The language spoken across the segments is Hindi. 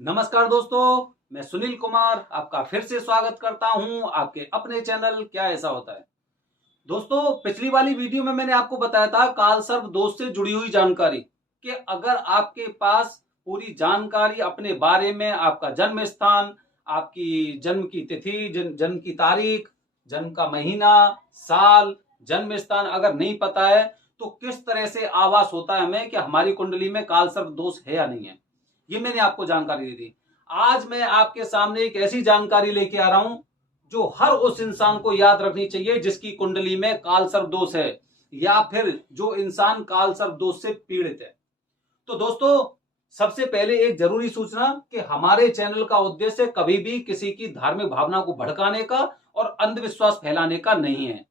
नमस्कार दोस्तों, मैं सुनील कुमार आपका फिर से स्वागत करता हूं आपके अपने चैनल क्या ऐसा होता है। दोस्तों, पिछली वाली वीडियो में मैंने आपको बताया था कालसर्प दोष से जुड़ी हुई जानकारी कि अगर आपके पास पूरी जानकारी अपने बारे में, आपका जन्म स्थान, आपकी जन्म की तिथि, जन्म की तारीख, जन्म का महीना, साल, जन्म स्थान अगर नहीं पता है तो किस तरह से आभास होता है हमें कि हमारी कुंडली में कालसर्प दोष है या नहीं है, ये मैंने आपको जानकारी दी थी। आज मैं आपके सामने एक ऐसी जानकारी लेके आ रहा हूं जो हर उस इंसान को याद रखनी चाहिए जिसकी कुंडली में कालसर्प दोष है या फिर जो इंसान कालसर्प दोष से पीड़ित है। तो दोस्तों, सबसे पहले एक जरूरी सूचना कि हमारे चैनल का उद्देश्य कभी भी किसी की धार्मिक भावना को भड़काने का और अंधविश्वास फैलाने का नहीं है।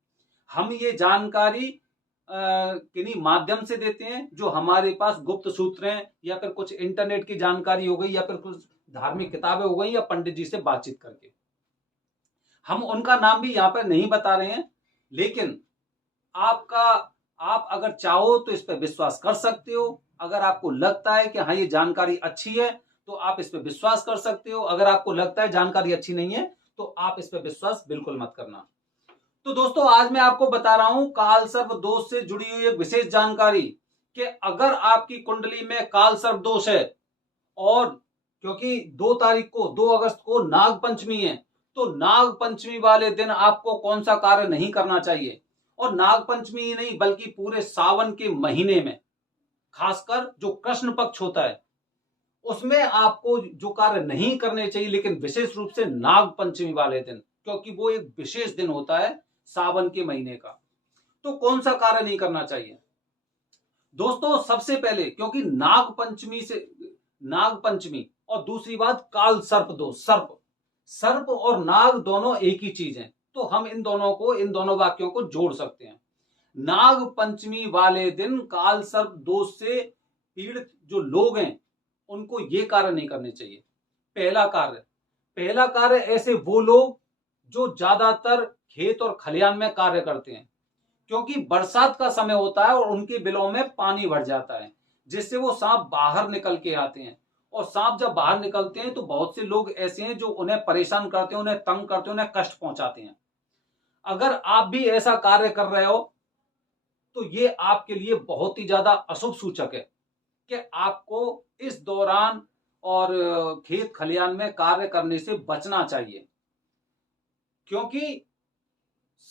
हम ये जानकारी किन्हीं माध्यम से देते हैं जो हमारे पास गुप्त सूत्र हैं या फिर कुछ इंटरनेट की जानकारी हो गई या फिर कुछ धार्मिक किताबें हो गई या पंडित जी से बातचीत करके। हम उनका नाम भी यहाँ पर नहीं बता रहे हैं, लेकिन आपका आप अगर चाहो तो इस पर विश्वास कर सकते हो। अगर आपको लगता है कि हाँ ये जानकारी अच्छी है तो आप इस पर विश्वास कर सकते हो। अगर आपको लगता है जानकारी अच्छी नहीं है तो आप इस पर विश्वास बिल्कुल मत करना। तो दोस्तों, आज मैं आपको बता रहा हूं कालसर्प दोष से जुड़ी हुई एक विशेष जानकारी कि अगर आपकी कुंडली में कालसर्प दोष है और क्योंकि 2 अगस्त को नाग पंचमी है, तो नाग पंचमी वाले दिन आपको कौन सा कार्य नहीं करना चाहिए। और नाग पंचमी ही नहीं बल्कि पूरे सावन के महीने में खासकर जो कृष्ण पक्ष होता है उसमें आपको जो कार्य नहीं करने चाहिए, लेकिन विशेष रूप से नाग पंचमी वाले दिन, क्योंकि वो एक विशेष दिन होता है सावन के महीने का। तो कौन सा कार्य नहीं करना चाहिए दोस्तों? सबसे पहले, क्योंकि नाग पंचमी और दूसरी बात काल सर्प दोष, सर्प सर्प और नाग दोनों एक ही चीज है, तो हम इन दोनों वाक्यों को जोड़ सकते हैं। नाग पंचमी वाले दिन काल सर्प दोष से पीड़ित जो लोग हैं उनको ये कार्य नहीं करने चाहिए। पहला कार्य ऐसे वो लोग जो ज्यादातर खेत और खलिहान में कार्य करते हैं, क्योंकि बरसात का समय होता है और उनके बिलों में पानी भर जाता है जिससे वो सांप बाहर निकल के आते हैं। और सांप जब बाहर निकलते हैं तो बहुत से लोग ऐसे हैं जो उन्हें परेशान करते हैं, उन्हें तंग करते हैं, उन्हें कष्ट पहुंचाते हैं। अगर आप भी ऐसा कार्य कर रहे हो तो ये आपके लिए बहुत ही ज्यादा अशुभ सूचक है कि आपको इस दौरान और खेत खलिहान में कार्य करने से बचना चाहिए। क्योंकि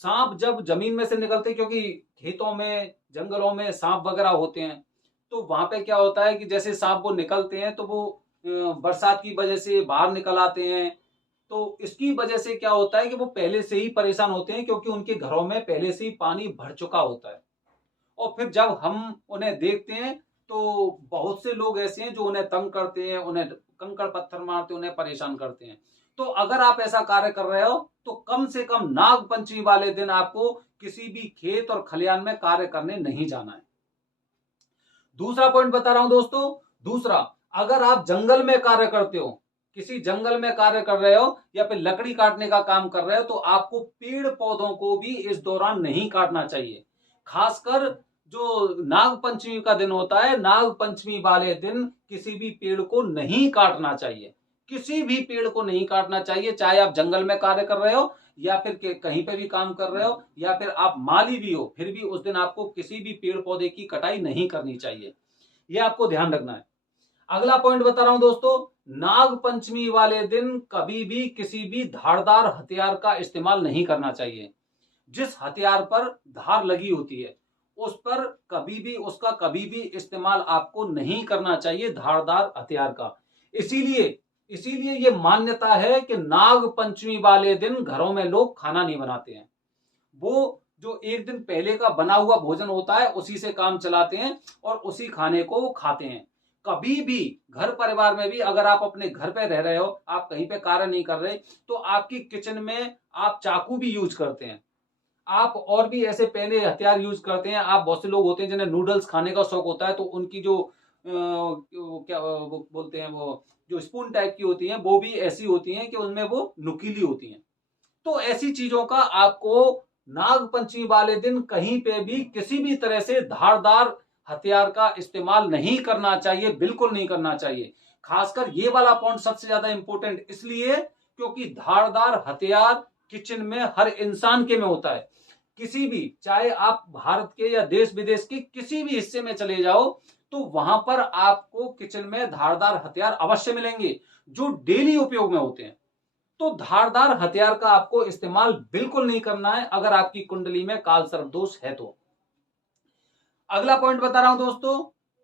सांप जब जमीन में से निकलते हैं, क्योंकि खेतों में जंगलों में सांप वगैरह होते हैं, तो वहां पे क्या होता है कि जैसे सांप वो निकलते हैं तो वो बरसात की वजह से बाहर निकल आते हैं। तो इसकी वजह से क्या होता है कि वो पहले से ही परेशान होते हैं, क्योंकि उनके घरों में पहले से ही पानी भर चुका होता है। और फिर जब हम उन्हें देखते हैं तो बहुत से लोग ऐसे हैं जो उन्हें तंग करते हैं, उन्हें कंकड़ पत्थर मारते हैं, उन्हें परेशान करते हैं। तो अगर आप ऐसा कार्य कर रहे हो तो कम से कम नाग पंचमी वाले दिन आपको किसी भी खेत और खलिहान में कार्य करने नहीं जाना है। दूसरा पॉइंट बता रहा हूं दोस्तों। दूसरा, अगर आप जंगल में कार्य करते हो, किसी जंगल में कार्य कर रहे हो या फिर लकड़ी काटने का काम कर रहे हो, तो आपको पेड़ पौधों को भी इस दौरान नहीं काटना चाहिए। खासकर जो नाग पंचमी का दिन होता है, नाग पंचमी वाले दिन किसी भी पेड़ को नहीं काटना चाहिए। किसी भी पेड़ को नहीं काटना चाहिए, चाहे आप जंगल में कार्य कर रहे हो या फिर कहीं पे भी काम कर रहे हो या फिर आप माली भी हो, फिर भी उस दिन आपको किसी भी पेड़ पौधे की कटाई नहीं करनी चाहिए। यह आपको ध्यान रखना है। अगला पॉइंट बता रहा हूं दोस्तों। नाग पंचमी वाले दिन कभी भी किसी भी धारदार हथियार का इस्तेमाल नहीं करना चाहिए। जिस हथियार पर धार लगी होती है उस पर कभी भी इस्तेमाल आपको नहीं करना चाहिए, धारदार हथियार का। इसीलिए इसीलिए ये मान्यता है कि नाग पंचमी वाले दिन घरों में लोग खाना नहीं बनाते हैं। वो जो एक दिन पहले का बना हुआ भोजन होता है उसी से काम चलाते हैं और उसी खाने को वो खाते हैं। कभी भी घर परिवार में भी अगर आप अपने घर पे रह रहे हो, आप कहीं पे कार्य नहीं कर रहे, तो आपकी किचन में आप चाकू भी यूज करते हैं, आप और भी ऐसे पहले हथियार यूज करते हैं। आप बहुत से लोग होते हैं जिन्हें नूडल्स खाने का शौक होता है, तो उनकी जो वो बोलते हैं, वो जो स्पून टाइप की होती हैं वो भी ऐसी होती हैं कि उनमें वो नुकीली होती हैं। तो ऐसी चीजों का आपको नाग पंचमी वाले दिन कहीं पे भी किसी भी तरह से धारदार हथियार का इस्तेमाल नहीं करना चाहिए, बिल्कुल नहीं करना चाहिए। खासकर ये वाला पॉइंट सबसे ज्यादा इंपॉर्टेंट इसलिए क्योंकि धारदार हथियार किचन में हर इंसान के में होता है। किसी भी, चाहे आप भारत के या देश विदेश के किसी भी हिस्से में चले जाओ, तो वहां पर आपको किचन में धारदार हथियार अवश्य मिलेंगे जो डेली उपयोग में होते हैं। तो धारदार हथियार का आपको इस्तेमाल बिल्कुल नहीं करना है अगर आपकी कुंडली में काल सर्प दोष है तो। अगला पॉइंट बता रहा हूं दोस्तों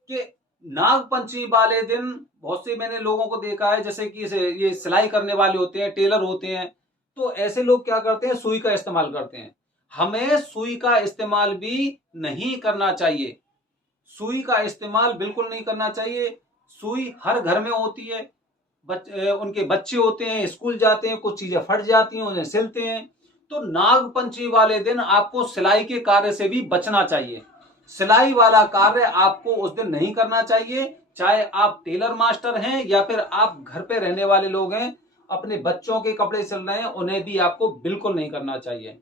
कि नाग पंचमी वाले दिन बहुत से मैंने लोगों को देखा है, जैसे कि ये सिलाई करने वाले होते हैं, टेलर होते हैं, तो ऐसे लोग क्या करते हैं, सुई का इस्तेमाल करते हैं। हमें सुई का इस्तेमाल भी नहीं करना चाहिए, सुई का इस्तेमाल बिल्कुल नहीं करना चाहिए। सुई हर घर में होती है, उनके बच्चे होते हैं, स्कूल जाते हैं, कुछ चीजें फट जाती हैं, उन्हें सिलते हैं। तो नाग पंचमी वाले दिन आपको सिलाई के कार्य से भी बचना चाहिए। सिलाई वाला कार्य आपको उस दिन नहीं करना चाहिए, चाहे आप टेलर मास्टर हैं या फिर आप घर पे रहने वाले लोग हैं, अपने बच्चों के कपड़े सिल रहे हैं, उन्हें भी आपको बिल्कुल नहीं करना चाहिए।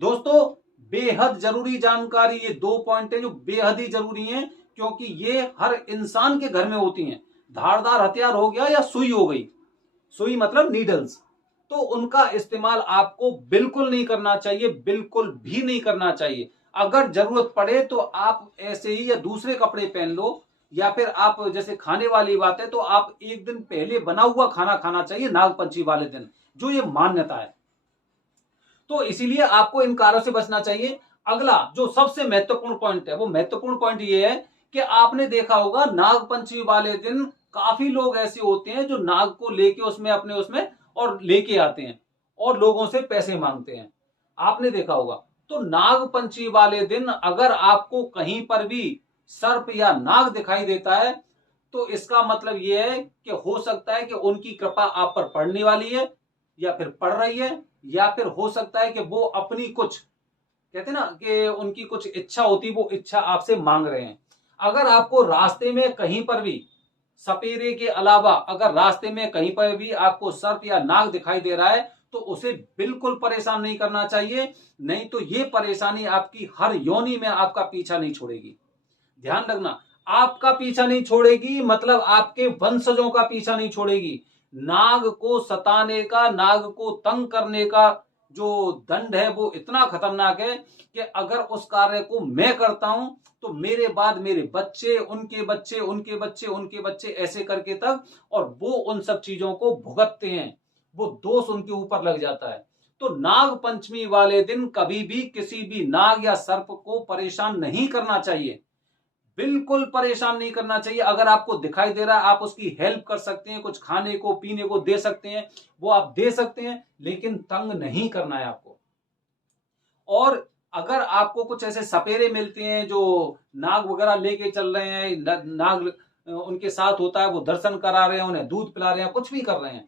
दोस्तों बेहद जरूरी जानकारी, ये 2 पॉइंट है जो बेहद ही जरूरी हैं, क्योंकि ये हर इंसान के घर में होती हैं। धारदार हथियार हो गया या सुई हो गई, सुई मतलब नीडल्स, तो उनका इस्तेमाल आपको बिल्कुल नहीं करना चाहिए, बिल्कुल भी नहीं करना चाहिए। अगर जरूरत पड़े तो आप ऐसे ही या दूसरे कपड़े पहन लो, या फिर आप जैसे खाने वाली बात है तो आप एक दिन पहले बना हुआ खाना खाना चाहिए नाग पंचमी वाले दिन, जो ये मान्यता है। तो इसीलिए आपको इन कार्यों से बचना चाहिए। अगला जो सबसे महत्वपूर्ण पॉइंट है, वो महत्वपूर्ण पॉइंट ये है कि आपने देखा होगा नाग पंचमी वाले दिन काफी लोग ऐसे होते हैं जो नाग को लेके उसमें और लेके आते हैं और लोगों से पैसे मांगते हैं, आपने देखा होगा। तो नाग पंचमी वाले दिन अगर आपको कहीं पर भी सर्प या नाग दिखाई देता है, तो इसका मतलब यह है कि हो सकता है कि उनकी कृपा आप पर पड़ने वाली है या फिर पड़ रही है, या फिर हो सकता है कि वो अपनी कुछ, कहते ना कि उनकी कुछ इच्छा होती, वो इच्छा आपसे मांग रहे हैं। अगर आपको रास्ते में कहीं पर भी सपेरे के अलावा अगर रास्ते में कहीं पर भी आपको सर्प या नाग दिखाई दे रहा है, तो उसे बिल्कुल परेशान नहीं करना चाहिए, नहीं तो ये परेशानी आपकी हर योनि में आपका पीछा नहीं छोड़ेगी। ध्यान रखना, आपका पीछा नहीं छोड़ेगी मतलब आपके वंशजों का पीछा नहीं छोड़ेगी। नाग को सताने का, नाग को तंग करने का जो दंड है वो इतना खतरनाक है कि अगर उस कार्य को मैं करता हूं तो मेरे बाद मेरे बच्चे, उनके बच्चे, उनके बच्चे, उनके बच्चे, ऐसे करके तक, और वो उन सब चीजों को भुगतते हैं, वो दोष उनके ऊपर लग जाता है। तो नाग पंचमी वाले दिन कभी भी किसी भी नाग या सर्प को परेशान नहीं करना चाहिए, बिल्कुल परेशान नहीं करना चाहिए। अगर आपको दिखाई दे रहा है आप उसकी हेल्प कर सकते हैं, कुछ खाने को पीने को दे सकते हैं, वो आप दे सकते हैं, लेकिन तंग नहीं करना है आपको। और अगर आपको कुछ ऐसे सपेरे मिलते हैं जो नाग वगैरह लेके चल रहे हैं, नाग उनके साथ होता है, वो दर्शन करा रहे हैं, उन्हें दूध पिला रहे हैं, कुछ भी कर रहे हैं,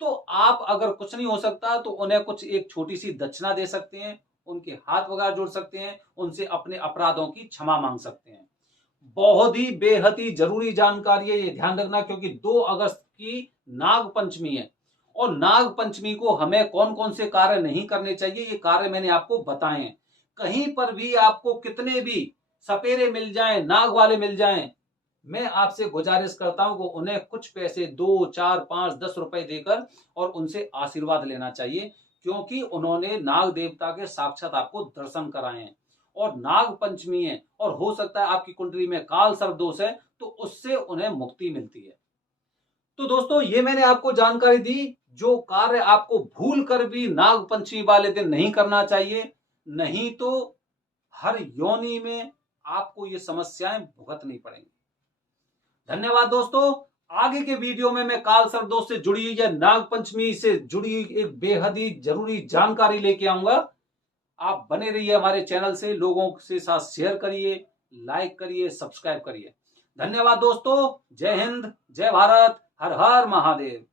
तो आप अगर कुछ नहीं हो सकता तो उन्हें कुछ एक छोटी सी दक्षिणा दे सकते हैं, उनके हाथ वगैरह जोड़ सकते हैं, उनसे अपने अपराधों की क्षमा मांग सकते हैं। बहुत ही बेहद ही जरूरी जानकारी है, ये ध्यान रखना, क्योंकि 2 अगस्त की नाग पंचमी है, और नाग पंचमी को हमें कौन कौन से कार्य नहीं करने चाहिए ये कार्य मैंने आपको बताए हैं। कहीं पर भी आपको कितने भी सपेरे मिल जाएं, नाग वाले मिल जाएं, मैं आपसे गुजारिश करता हूं कि उन्हें कुछ पैसे 2, 4, 5, 10 रुपए देकर और उनसे आशीर्वाद लेना चाहिए, क्योंकि उन्होंने नाग देवता के साक्षात आपको दर्शन कराए हैं, और नाग पंचमी है, और हो सकता है आपकी कुंडली में काल सर्प दोष है, तो उससे उन्हें मुक्ति मिलती है। तो दोस्तों ये मैंने आपको जानकारी दी, जो कार्य आपको भूल कर भी नाग पंचमी वाले दिन नहीं करना चाहिए, नहीं तो हर योनि में आपको ये समस्याएं भुगतनी पड़ेंगी। धन्यवाद दोस्तों। आगे के वीडियो में मैं काल सर्प दोष से जुड़ी या नाग पंचमी से जुड़ी एक बेहद ही जरूरी जानकारी लेके आऊंगा। आप बने रहिए हमारे चैनल से, लोगों के साथ शेयर करिए, लाइक करिए, सब्सक्राइब करिए। धन्यवाद दोस्तों। जय हिंद, जय भारत, हर हर महादेव।